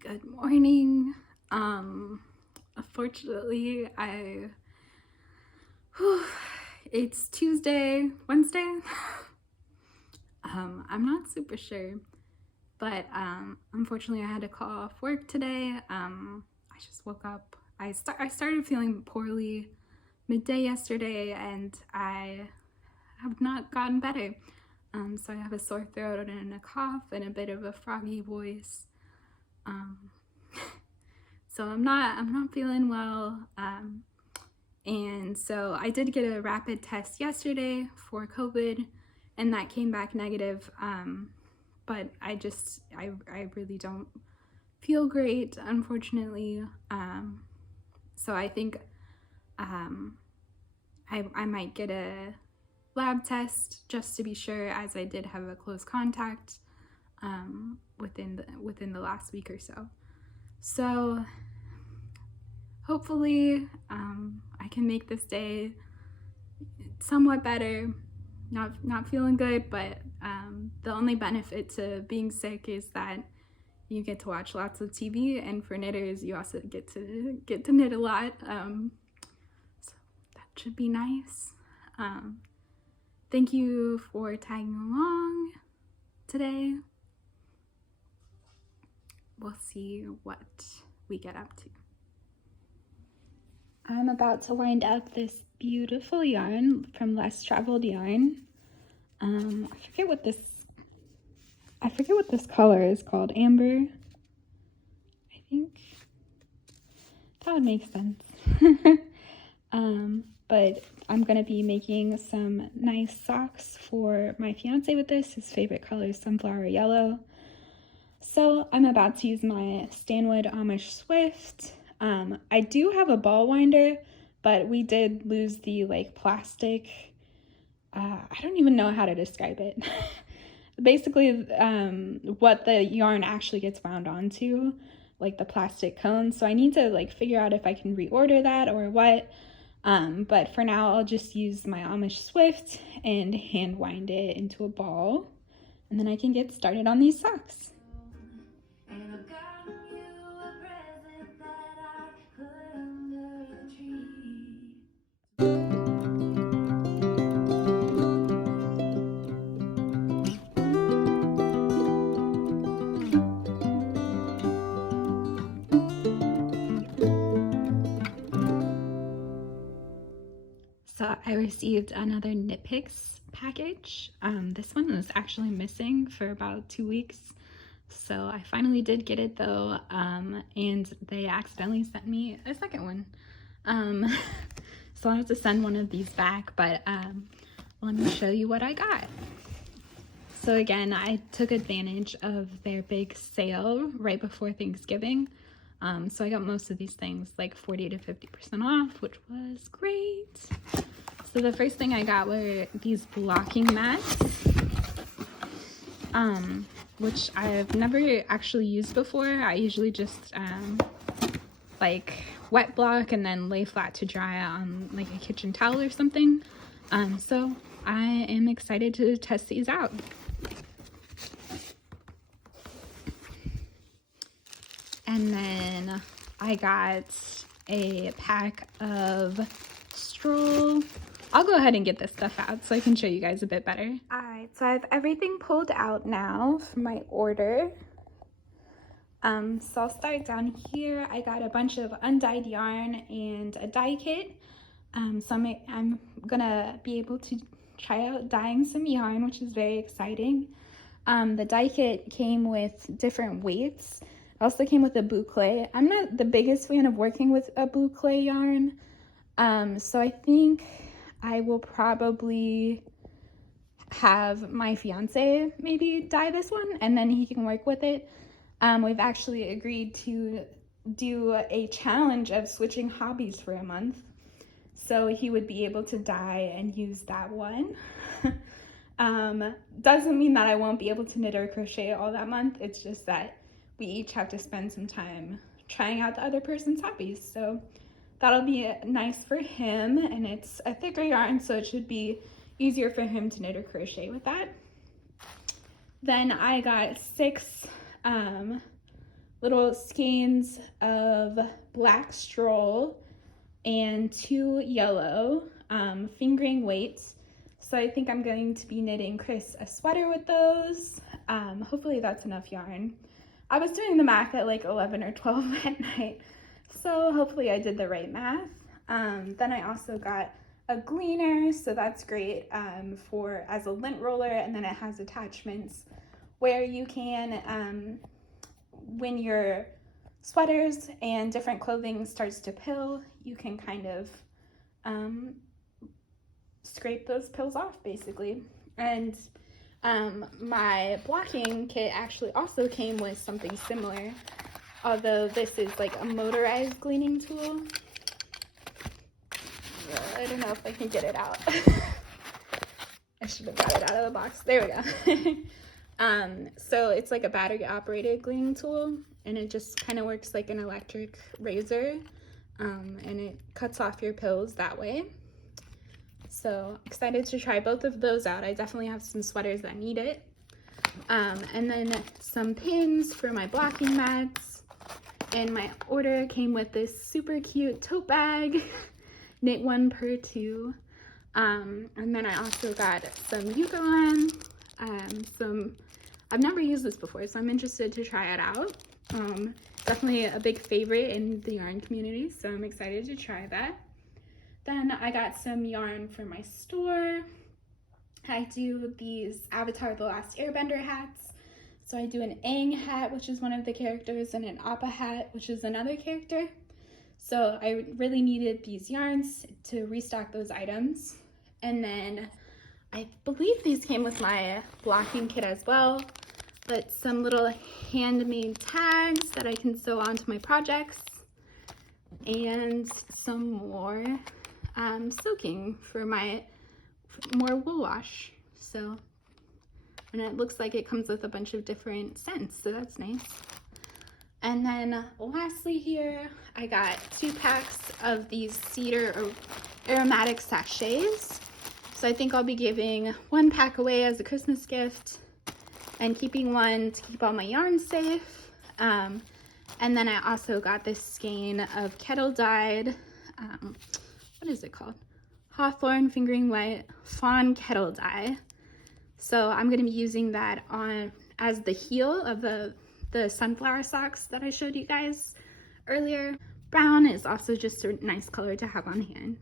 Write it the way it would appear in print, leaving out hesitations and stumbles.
Good morning. Unfortunately, it's Wednesday. I'm not super sure, but unfortunately I had to call off work today. I just woke up. I started feeling poorly midday yesterday, and I have not gotten better. So I have a sore throat and a cough and a bit of a froggy voice. So I'm not feeling well. And so I did get a rapid test yesterday for COVID, and that came back negative. But I really don't feel great, unfortunately. So I think I might get a lab test just to be sure, as I did have a close contact within the last week or so. So hopefully I can make this day somewhat better. Not feeling good, but the only benefit to being sick is that you get to watch lots of TV, and for knitters you also get to knit a lot. So that should be nice. Thank you for tagging along today. We'll see what we get up to. I'm about to wind up this beautiful yarn from Less Traveled Yarn. I forget what this color is called. Amber, I think. That would make sense. But I'm gonna be making some nice socks for my fiance with this. His favorite color is sunflower yellow. So I'm about to use my Stanwood Amish Swift. I do have a ball winder, but we did lose the plastic. I don't even know how to describe it. Basically, what the yarn actually gets wound onto, like the plastic cones. So I need to figure out if I can reorder that or what. But for now, I'll just use my Amish Swift and hand wind it into a ball, and then I can get started on these socks. So I received another Knit Picks package. This one was actually missing for about 2 weeks. So I finally did get it though, and they accidentally sent me a second one. So I'll have to send one of these back, but let me show you what I got. So again, I took advantage of their big sale right before Thanksgiving. So I got most of these things 40 to 50% off, which was great. So the first thing I got were these blocking mats, which I've never actually used before. I usually just wet block and then lay flat to dry on a kitchen towel or something. So I am excited to test these out. And then I got a pack of Stroll. I'll go ahead and get this stuff out so I can show you guys a bit better. Alright, so I have everything pulled out now for my order. So I'll start down here. I got a bunch of undyed yarn and a dye kit. So I'm gonna be able to try out dyeing some yarn, which is very exciting. The dye kit came with different weights. It also came with a boucle. I'm not the biggest fan of working with a boucle yarn, so I think I will probably have my fiance maybe dye this one, and then he can work with it. We've actually agreed to do a challenge of switching hobbies for a month, so he would be able to dye and use that one. Doesn't mean that I won't be able to knit or crochet all that month. It's just that we each have to spend some time trying out the other person's hobbies. So that'll be nice for him, and it's a thicker yarn, so it should be easier for him to knit or crochet with that. Then I got 6 little skeins of black stroll and 2 yellow fingering weights. So I think I'm going to be knitting Chris a sweater with those. Hopefully that's enough yarn. I was doing the math at like 11 or 12 at night, so hopefully I did the right math. Then I also got a gleaner, so that's great for as a lint roller, and then it has attachments where you can, when your sweaters and different clothing starts to pill, you can kind of scrape those pills off basically. And my blocking kit actually also came with something similar, although this is like a motorized gleaning tool. I don't know if I can get it out. I should have got it out of the box. There we go. So it's like a battery operated gleaning tool, and it just kind of works like an electric razor, and it cuts off your pills that way. So excited to try both of those out. I definitely have some sweaters that need it. And then some pins for my blocking mats. And my order came with this super cute tote bag, knit 1 per 2. And then I also got some Yukon, I've never used this before, so I'm interested to try it out. Definitely a big favorite in the yarn community, so I'm excited to try that. Then I got some yarn for my store. I do these Avatar The Last Airbender hats. So I do an Aang hat, which is one of the characters, and an Appa hat, which is another character. So I really needed these yarns to restock those items. And then I believe these came with my blocking kit as well, but some little handmade tags that I can sew onto my projects, and some more soaking for my more wool wash. So, and it looks like it comes with a bunch of different scents, so that's nice. And then lastly here, I got 2 packs of these Cedar Aromatic Sachets. So I think I'll be giving 1 pack away as a Christmas gift and keeping 1 to keep all my yarn safe. And then I also got this skein of kettle dyed, what is it called? Hawthorn Fingering White Fawn Kettle Dye. So I'm going to be using that on as the heel of the sunflower socks that I showed you guys earlier. Brown is also just a nice color to have on hand.